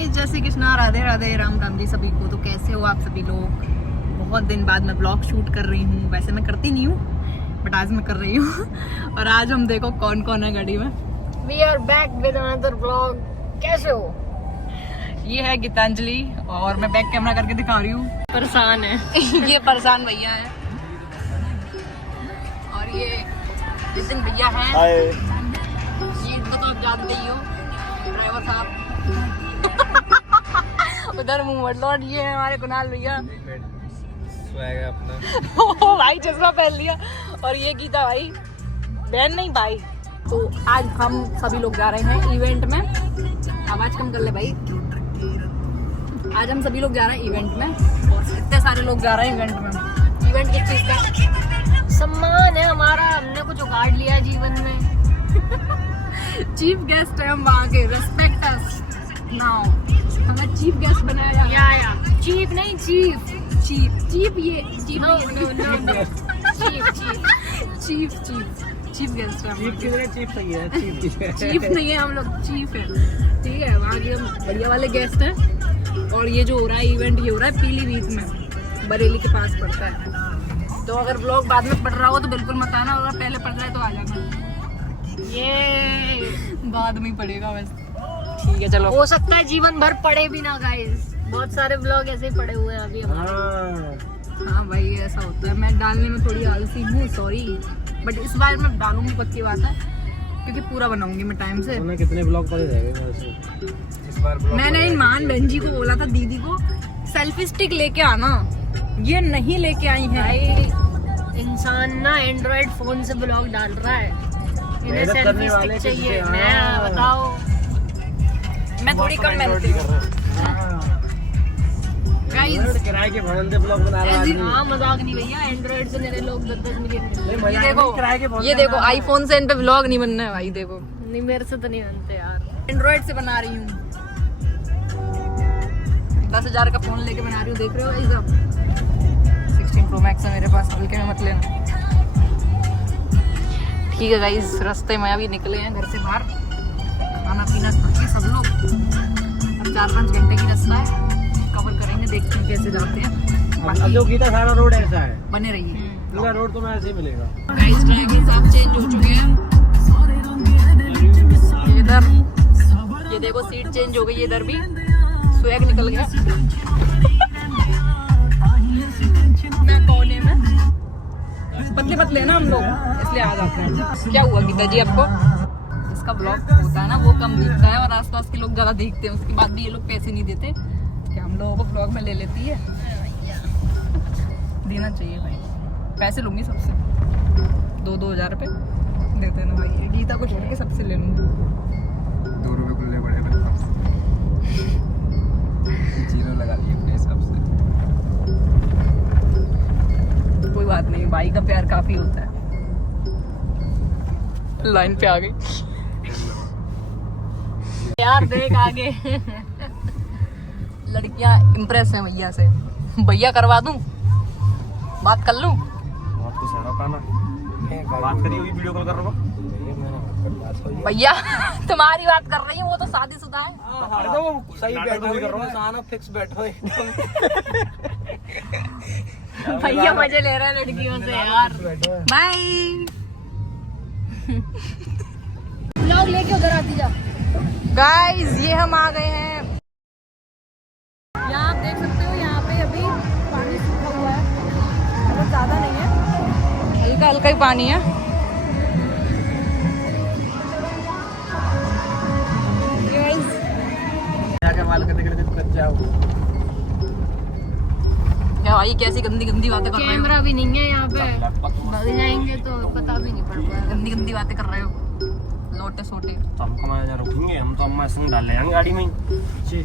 Guys, जय श्री कृष्णा, राधे राधे, राम राम जी सभी को। तो कैसे हो आप सभी लोग? बहुत दिन बाद मैं ब्लॉग शूट कर रही हूँ। वैसे मैं करती नहीं हूँ, बट आज मैं कर रही हूँ। और आज हम देखो कौन कौन है गाड़ी में। We are back with another vlog. कैसे हो? ये है गीतांजलि और मैं बैक कैमरा करके दिखा रही हूँ। परेशान है। ये परेशान भैया है और ये जितिन भैया है। ये इनको तो आप जानते ही हो, ड्राइवर साहब। उधर मुंह मत लौट। ये है हमारे कुणाल भैया। स्वैग है अपना। ओ भाई, चश्मा पहन लिया। और ये गीता भाई, बहन नहीं भाई। तो आज हम सभी लोग जा रहे हैं इवेंट में। आवाज कम कर ले भाई। आज हम सभी लोग जा रहे हैं इवेंट में और इतने सारे लोग जा रहे हैं इवेंट में। इवेंट किस चीज का? सम्मान है हमारा, हमने कुछ उगाड़ लिया है जीवन में। चीफ गेस्ट है हम वहाँ के। Respect us now. हमें चीफ गेस्ट बनाया जा रहा है। या चीफ नहीं, चीफ चीफ ये chief no chief chief guest है। चीफ किधर है? चीफ सही है। चीफ नहीं है, हम लोग चीफ है। ठीक है, वहाँ के हम बढ़िया वाले गेस्ट हैं। और ये जो हो रहा है इवेंट, ये हो रहा है पीलीभीत में, बरेली के पास पड़ता है। तो अगर ब्लॉग बाद में पड़ रहा हो तो बिल्कुल मत आना, अगर पहले पड़ रहा है तो आ जाना। ये बाद में ही पड़ेगा वैसे। ठीक है, चलो। हो सकता है जीवन भर पड़े भी ना गाइस। बहुत सारे ब्लॉग ऐसे ही पड़े हुए हैं अभी हमारे। हाँ भाई, ऐसा होता है। मैं डालने में थोड़ी आलसी हूँ, सॉरी, बट इस बार मैं डालूंगी, पक्की बात है, क्योंकि पूरा बनाऊंगी मैं टाइम से। तूने कितने ब्लॉग पड़े रहेंगे वैसे? इस बार ब्लॉग मैंने मान बहन जी को बोला था, दीदी को, सेल्फी स्टिक लेके आना। ये नहीं लेके आई है। भाई इंसान ना एंड्रॉइड फोन से ब्लॉग डाल रहा है, इन्हें मेहनत सेल्फी करने स्टिक वाले चाहिए। किससे? मैं हाँ। बताओ, मैं थोड़ी कम मेहनती हूँ गाइस। किराए के भवन से ब्लॉग बना रहा है। हाँ मजाक नहीं भैया, एंड्रॉइड से मेरे लोग 10-10 मिलियन मिल ये देखो, ये देखो, आईफोन से इन पे व्लॉग नहीं बनना है भाई। देखो, नहीं, मेरे से तो नहीं बनते यार। एंड्रॉइड से बना रही हूँ। 10,000 का फोन लेके बना रही हूँ, देख रहे हो गाइस आप। 16 Pro Max है मेरे पास, हल्के में मत लेना। ठीक है गाइस, रास्ते में अभी निकले हैं घर से बाहर। खाना पीना करके सब लोग, अब 4-5 घंटे की रास्ता है, कवर करेंगे, देखते हैं कैसे जाते हैं। अब जो गीता सारा रोड ऐसा है, बने रहिए। पूरा रोड तो मैं ऐसे ही मिलेगा। गाइस, ड्राइवर साहब चेंज हो चुके हैं। इधर ये देखो, सीट चेंज हो गई है। इधर भी स्वैग निकल गया। मैं कोने में, पतले पतले ना हम लोग, इसलिए आ जाते हैं। क्या हुआ गीता जी आपको? इसका ब्लॉग होता है ना, वो कम दिखता है और आसपास के लोग ज्यादा देखते हैं। उसके बाद भी ये लोग पैसे नहीं देते, क्या हम लोगों को ब्लॉग में ले लेती है। देना चाहिए भाई, पैसे लूंगी सबसे। 2-2 हज़ार रुपये दे देना भाई। गीता को छोड़ के सबसे ले लूंगी। 2 रुपए खुले पड़े मेरे पास। जीरो लगा लिए अपने हिसाब से। कोई बात नहीं, भाई का प्यार काफी होता है। लाइन पे आ गई यार देख आगे। लड़कियां इम्प्रेस हैं भैया से। भैया करवा दूं, बात कर लूं। बात तो सारा पाना बात करी होगी, वीडियो कॉल कर रहा हूँ भैया तुम्हारी बात कर रही हूँ, वो तो शादीशुदा है। सही बैठो कर रहा हूँ, साना फिक्स बैठो। भैया मजे ले रहा है लड़कियों से यार। बाय। ब्लॉग लेके उधर आती जा। गाइस, ये हम आ गए हैं। यहाँ आप देख सकते हो, यहाँ पे अभी पानी सूखा हुआ है, बहुत ज्यादा नहीं है, हल्का हल्का ही पानी है। माल करते कच्चा हो। क्या भाई, कैसी गंदी गंदी बातें कर रहे हो? कैमरा भी नहीं है यहाँ पे, भाग जाएंगे तो पता भी नहीं पड़ पाएगा। गंदी गंदी बातें कर रहे हो, लोटे सोटे। तो हमको मैं रुकेंगे, हम तो अम्मा संग डाल लेंगे गाड़ी में पीछे,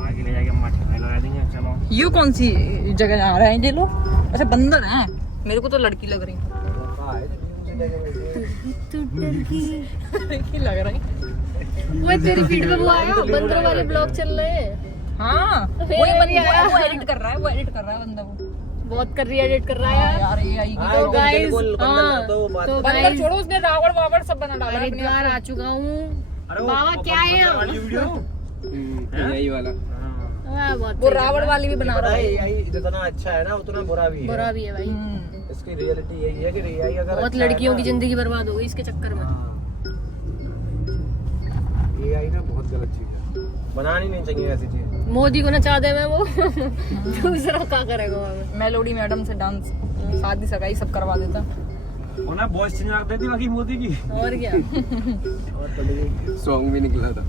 आगे ले जाके अम्मा ठेला लगा देंगे। चलो, ये कौन सी जगह जा रहे हैं ये लोग? अच्छा, बंदर हैं। मेरे को तो लड़की लग रही लड़की लग रही। वो तेरी फीड पे वो आया, बंदर वाले ब्लॉग चल रहे हैं। हाँ, वो एडिट कर रहा है, वो एडिट कर रहा है बंदा। वो बहुत कर रही है, एडिट कर रहा है यार, ये आई तो गाइस, तो बंदर गाइस छोड़ो, उसने रावण वावण सब बना डाला। हरिद्वार आ चुका हूँ। बाबा क्या है? यही वाला हाँ, बहुत वो रावण वाली भी बना रहा है। AI जितना अच्छा है ना उतना बुरा भी है। बुरा भी है भाई। इसकी रियलिटी यही है कि AI अगर बहुत अच्छा लड़कियों है की ना, जिंदगी बर्बाद हो गई इसके चक्कर में। AI ना बहुत गलत चीज है, बनानी नहीं चाहिए ऐसी चीज। मोदी को नचा दे मैं वो दूसरा क्या करेगा हमें। मेलोडी मैडम से डांस शादी सगाई सब करवा देता। उन्हें वॉइस चेंज कर देती बाकी मोदी की। और क्या। सॉन्ग भी निकला था।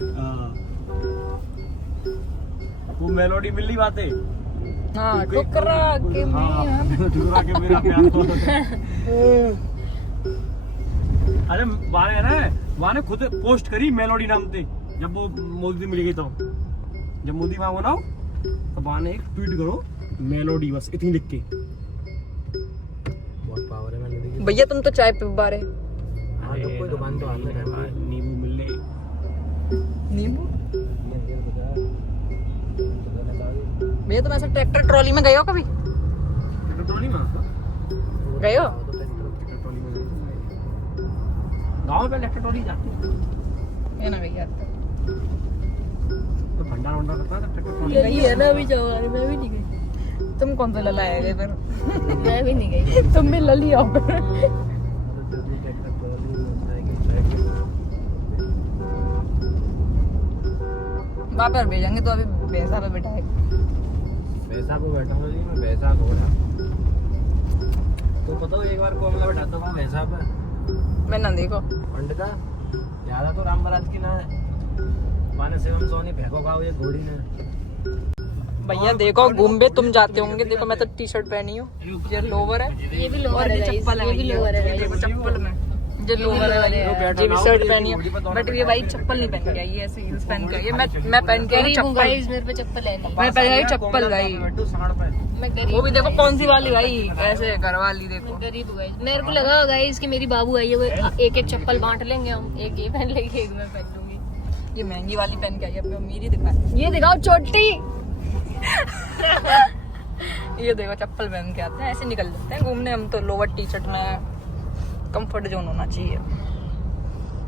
वो मेलोडी मिल रही बातें। हाँ टुकरा के हाँ, ठुकरा के मेरा प्यार हो। अरे वहाँ ने खुद पोस्ट करी मेलोडी नाम से, जब वो मोदी मिल गई तो जब मोदी वहाँ बनाओ तो वहाँ ने एक ट्वीट करो मेलोडी, बस इतनी लिख के। बहुत पावर है मेलोडी की। भैया तुम तो चाय पे बारे। हाँ तो कोई दुकान तो आने नींबू मिल रहे। नींबू भैया तुम ऐसा ट्रैक्टर ट्रॉली में गए हो कभी? गए हो? गाँव में ट्रैक्टर ट्रॉली जाती है। ये ना गई यार। तो भंडार वंडार करता है ट्रैक्टर ट्रॉली। यही है ना अभी जवान, मैं भी नहीं गई। तुम कौन सा लला है फिर? मैं भी नहीं गई। तुम भी लली हो फिर। वहाँ पर भेजेंगे तो अभी भैंसा पे बैठा है। भैंसा पे बैठा हूँ नहीं, मैं भैंसा को बैठा। तो पता हो एक बार को हमला बैठा था वहाँ भैंसा पे। मैं ना देखो। पंड का ज्यादा तो राम बरात की ना है। पाने से हम सोनी फेंको खाओ ये घोड़ी ने। भैया देखो घूमबे तुम जाते होंगे। देखो मैं तो टी शर्ट पहनी हूँ, ये लोवर है ये भी और लोअर है ये guys, चप्पल है। ये भी लोअर है देखो guys। चप्पल में ये लोवर है, ये भी शर्ट पहनी है। बट ये भाई चप्पल नहीं पहन के आई, ये ऐसे हील्स पहन के आई है। मैं पहन के आई गरीब हूँ चप्पल। guys, मेरे पे चप्पल है नहीं। मैं पहन आई चप्पल भाई। मैं गरीब वो भी हूँ देखो guys। कौन सी वाली भाई, ऐसे घर वाली देखो। मैं गरीब हूँ guys। मेरे को लगा गाइस कि मेरी बाबू आई है, वो एक एक चप्पल बांट लेंगे हम। एक ये पहन लेंगे, एक मैं पहन लूंगी। ये महंगी वाली पहन के आई है, अपनी अमीरी दिखा। ये दिखाओ चोटी। ये देखो चप्पल पहन के आते हैं, ऐसे निकल जाते हैं घूमने हम तो। लोअर टी शर्ट में कंफर्ट जोन होना चाहिए।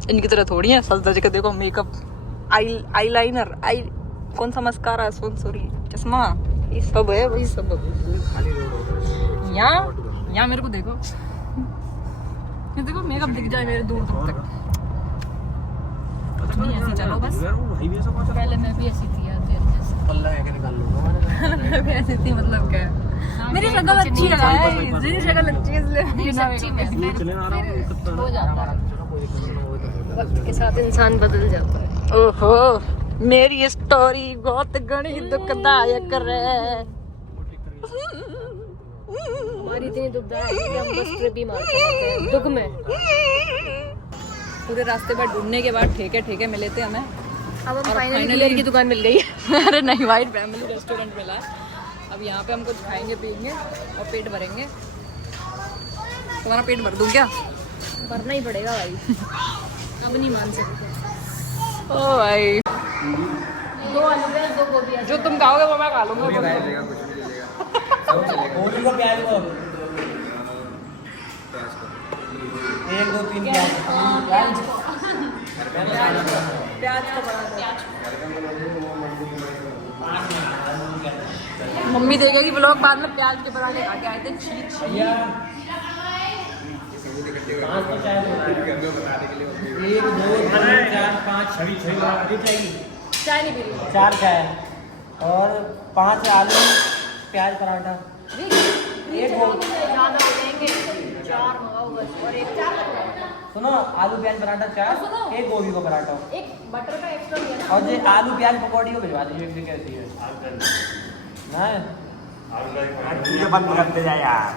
इनकी तरह थोड़ी है सज धज के। देखो मेकअप, आई लाइनर, आई कौन सा मस्कारा, सॉरी चश्मा, ये सब है वही सब। यहाँ मेरे को देखो, ये देखो मेकअप दिख जाए मेरे दूर दूर तक। नहीं ऐसे चलो बस। पहले मैं भी ऐसी थी यार तेरे जैसे। पल्ला है कि निकाल लूंगा मैं भी ऐसी थी, मतलब क्या है? मेरी शक्ल अच्छी है गाइस, मेरी शक्ल अच्छी है इसलिए सच्ची में मैं हो जाता है। वक्त के साथ इंसान बदल जाता है। ओहो मेरी स्टोरी बहुत घनी दुखदायक है। हमारी इतनी दुखदायक है कि हम बस ट्रिप ही मारते रहते हैं दुख में। पूरे रास्ते पर ढूंढने के बाद ठेके ठेके मिले थे हमें। अब हम और फाइनली finally- क्लियर की दुकान मिल गई है। अरे नहीं, वाइट फैमिली रेस्टोरेंट मिला है। अब यहाँ पे हम कुछ खाएंगे पियेंगे और पेट भरेंगे। तुम्हारा पेट भर दूँ क्या? भरना ही पड़ेगा भाई। अब नहीं मान सकते। ओ भाई 2 आलू है, 2 गोभी है। जो तुम खाओगे वो मैं खा लूंगा। गोभी को प्याज को 1 2 3 प्याज को बना दो। मम्मी देखेगी व्लॉग बाद में। प्याज के पराठे खा के आए थे। छी छी। भैया 5 तो चाय 1 2 3 4 5 6 चाहिए। चाय नहीं पी रही। 4 चाय और 5 आलू प्याज पराठा। एक हो ज़्यादा हो जाएंगे, 4 मंगाओ बस। और एक 4 सुनो, आलू प्याज पराठा 4, एक गोभी को पराठा एक बटर का एक्स्ट्रा दिया ना। और जो आलू प्याज पकौड़ी को भिजवा दीजिए। एक दिन कैसी है ना, ये बंद करते जाए यार।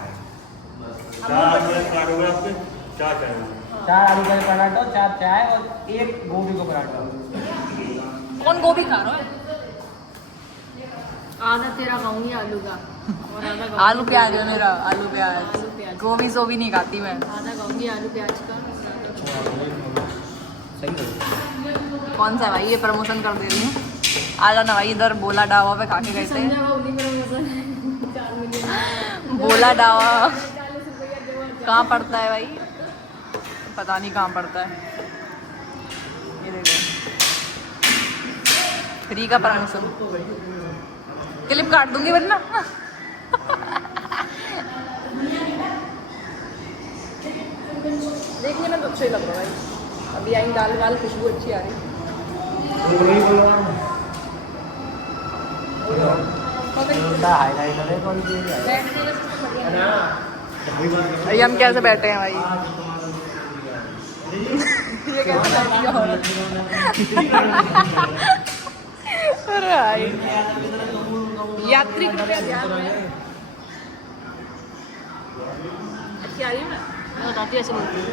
4 आलू प्याज पराठा, 4 चाय और 1 गोभी को पराठा। कौन गोभी खा रहा है? आधा तेरा खाऊंगी आलू का और आधा खाऊंगी आलू प्याज है मेरा। आलू प्याज, आलू प्याज। गोभी सोभी नहीं खाती मैं। आधा खाऊंगी आलू प्याज का। सही है। कौन सा भाई, ये प्रमोशन कर दे रही हूँ। आ जाना भाई इधर, बोला ढाबा पे खा के गए थे। बोला ढाबा कहाँ पड़ता है भाई? पता नहीं कहाँ पड़ता है। ये देखो फ्री का परमिशन। क्लिप काट दूंगी वरना। देखने में तो अच्छा ही लग रहा है भाई। अभी आई दाल वाल, खुशबू अच्छी आ रही। भाई हम कैसे बैठे हैं भाई? ये कैसे बैठी है औरत? अरे भाई यात्री कृपया ध्यान में। अच्छी आ रही है। मैं बताती हूँ ऐसे बोलती हूँ।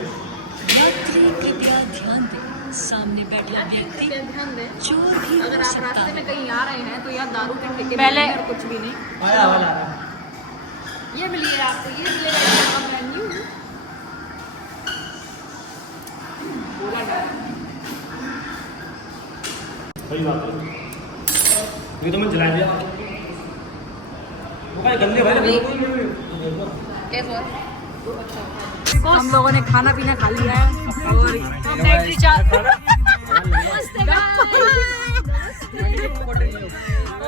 यात्री कृपया ध्यान दें, सामने बैठा व्यक्ति ध्यान दें, चोर भी अगर हो आप सकता रास्ते है। में कहीं आ रहे हैं तो यहाँ दारू के ठेके पहले- मिलेंगे और कुछ भी नहीं। ये मिलिए आपको, ये मिलेगा आपका मेन्यू। बोला जा रहा है। सही बात है। ये तो मैं जला दिया। वो भाई गंदे भाई। कैसे हुआ? हम लोगों ने खाना पीना खा लिया है और बैटरी चार्ज।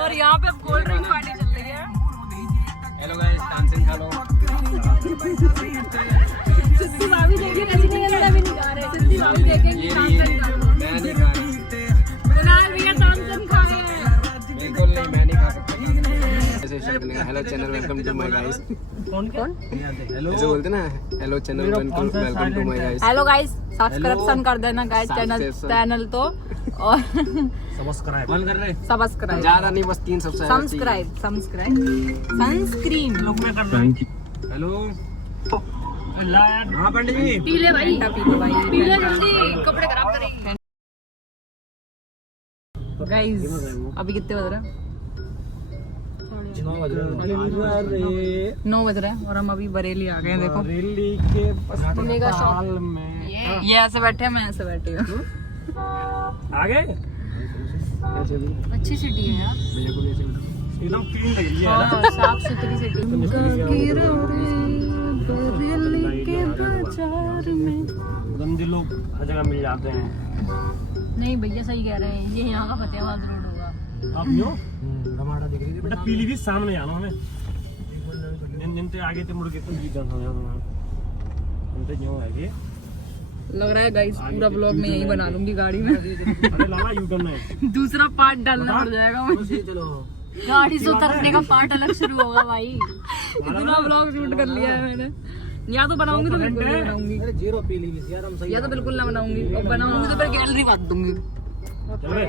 और यहाँ पे कोल्ड ड्रिंक पार्टी चल रही है। हेलो गाइस, डांसिंग खा लो। सिद्धू भाभी देखिए कैसी नहीं है, भी नहीं खा रहे। सिद्धू भाभी देखेंगे तामसन खा रहे। मैं नहीं खा रहा। कुणाल भैया तामसन खा रहे हैं। बिल्कुल नहीं, मैं नहीं खा सकता। ऐसे शब्द नहीं। Hello channel, welcome to my guys. कौन ऐसे बोलते ना, hello channel, welcome to my guys. Hello guys, subscription कर देना गाइस चैनल तो, और सब्सक्राइब कौन कर रहे? सब्सक्राइब ज्यादा नहीं, बस 3 सब्सक्राइबर। Subscribe sunscreen. हेलो हाँ पंडित जी। पी ले भाई, पी लो भाई, पी ले जल्दी, कपड़े खराब करेगी। गाइस अभी कितने बज रहे हैं? 9 बज रहे हैं और हम अभी बरेली आ गए हैं। देखो दिल्ली के मेगा शॉप। अस्पताल में ये ऐसे बैठे हैं, मैं ऐसे बैठी हूँ। आ गए। अच्छी सिटी है यार, एकदम क्लीन लग रही है ना? साफ सुथरी सिटी। गंदे लोग हर जगह मिल जाते हैं। नहीं भैया सही कह रहे हैं, ये यहाँ का फतेहाबाद रोड होगा। आप यूँ टमाटर दिख रही है बेटा, पीली भी सामने जाना हमें। जिनते आगे थे मुड़ के तुम जी जाना है। जिनते यूँ आगे लग रहा है गाइस पूरा ब्लॉग में यही बना लूंगी गाड़ी में। अरे लाला यू करना है। दूसरा पार्ट डालना पड़ जाएगा मुझे। गाड़ी से उतरने का पार्ट अलग शुरू होगा भाई। इतना ब्लॉग शूट कर लिया है मैंने। या तो बनाऊंगी तो बिल्कुल नहीं बनाऊंगी, जीरो पीली भी यार हम सही। या तो बिल्कुल ना बनाऊंगी, और बनाऊंगी तो फिर गैलरी बांध दूंगी। चल बे।